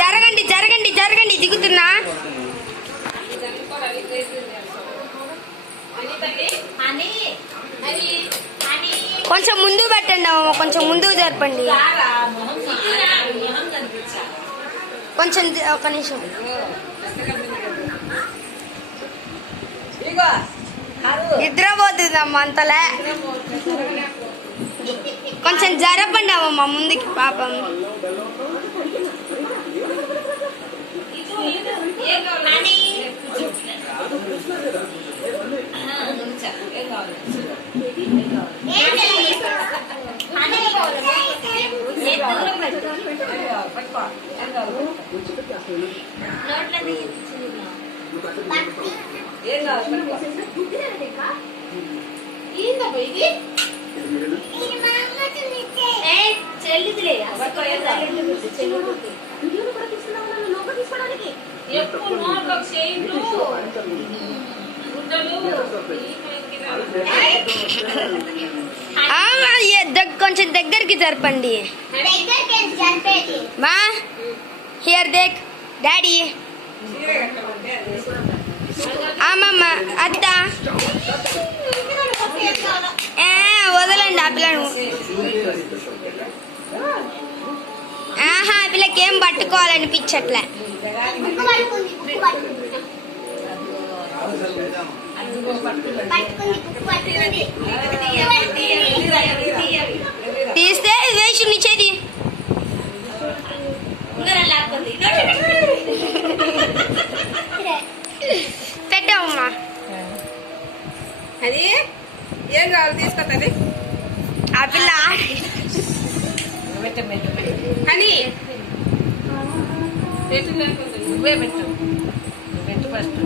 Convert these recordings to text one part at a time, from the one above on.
జరగండి జరగండి జరగండి దిగుతున్నా. కొంచెం ముందు పెట్టండి అమ్మ, కొంచెం ముందుకు జరపండి. కొంచెం ఒక నిమిషం. నిద్రపోతుందమ్మా అంతలే. కొంచెం జరపండి అమ్మమ్మ ముందుకి పాపం. కొంచెం దగ్గరికి జరపండి మా. హియర్ దేక్ డాడీ. అమ్మమ్మ అత్త వదలండి ఆ పిల్లను. ఆహా ఆ పిల్లకి ఏం పట్టుకోవాలనిపించట్లే. తీస్తే వేసి నిచ్చేది. పెట్టమ్మా. అది ఏం కావాలి తీసుకొస్తుంది ఆ పిల్ల. అని నువ్వే పెట్టు, పెట్టు ఫస్ట్.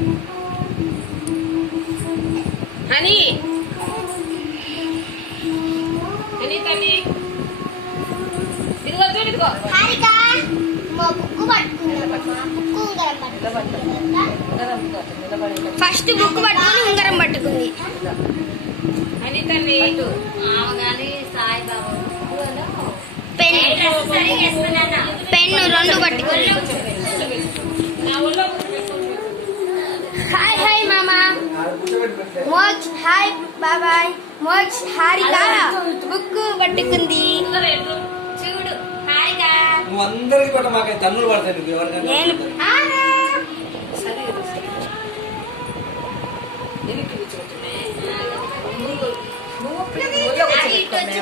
అని అని తల్లి ఇదిగో చూడు, ఇదిగో ఫస్ట్ బుక్ పట్టుకుని ఉంగరం పట్టుకుంది. అని తల్లి పెన్ను రెండు పట్టుకుంది. హాయ్ హాయ్ మామా. మోచ్ హాయ్ బాబాయ్. మోచ్ హారిక బుక్ పట్టుకుంది. చూడు హాయిగా. నువ్వు అందరికి పట్ట మాకు తన్నులు పడతాయి.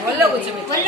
ఒళ్ళో కూర్చోబెట్టు.